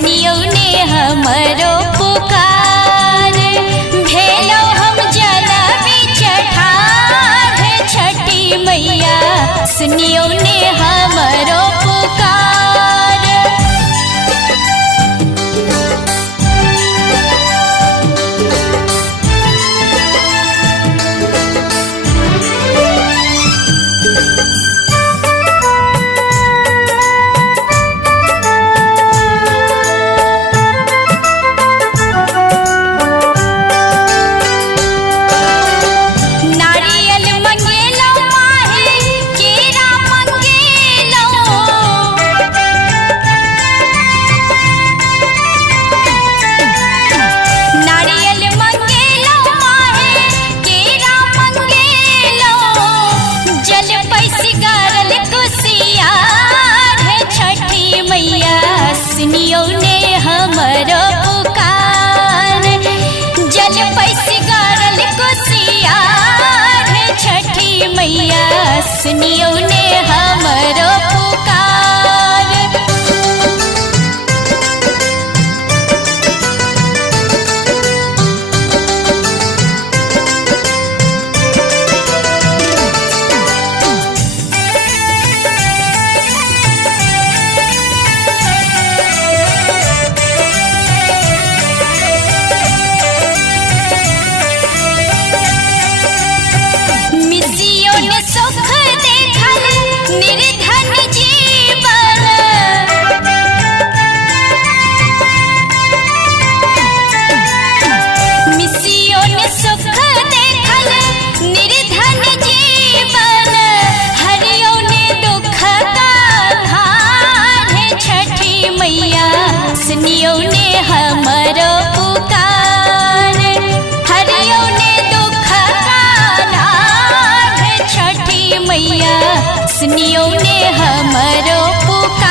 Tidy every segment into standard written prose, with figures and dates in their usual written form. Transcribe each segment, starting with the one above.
सुनियो ने हमरो पुकार। भेलो हम जल बिच ठाढ़ छठी मैया, सुनियो ने हमरो पुकार। सुनियो ने हमरो पुकार। जल पैस गारल कुसियार छठी मैया, सुनियो ने हमरो पुकार। सुख देखल निर्धन जीवन, मिसियो ने सुख देखल निर्धन जीवन। हरियो ने दुख का धार छठी मैया, सुनियो ने हमरो पुकार। हरियो ने दुख का छठी मैया, सुनियो ने हमरो पुकार।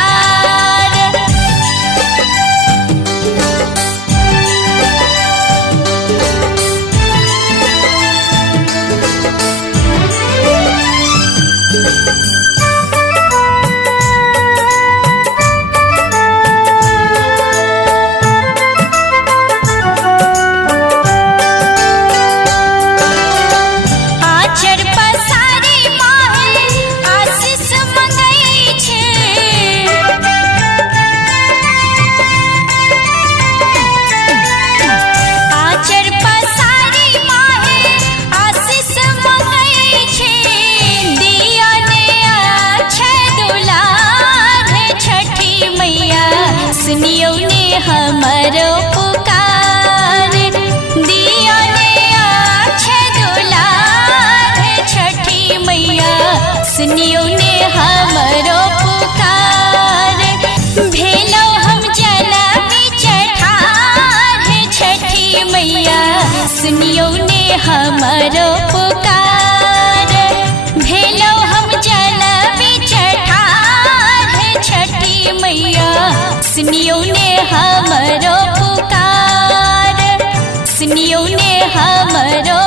आचर पसारी माहे आशीष मंगई छे, आचर पसारी माहे आशीष मंगई छे। दिया ने अच्छे दुलार छठी मैया, सुनियो ने हमरो पुकार। दिया ने अच्छे दुलार छठी मैया, सुनियो ने हमरो पुकार। भेलो हम जल बिच ठाढ़ छठी मैया, सुनियो ने हमरो पुकार। भेलो हम जल बिच ठाढ़ छठी मैया, सुनियो ने हमरो पुकार। सुनियो ने हमरो